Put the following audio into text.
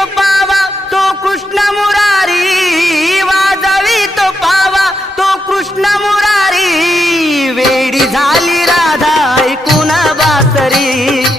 तो पावा तो कृष्ण मुरारी, वाजवी तो पावा तो कृष्ण मुरारी, वेडी झाली राधा ऐकून बासरी.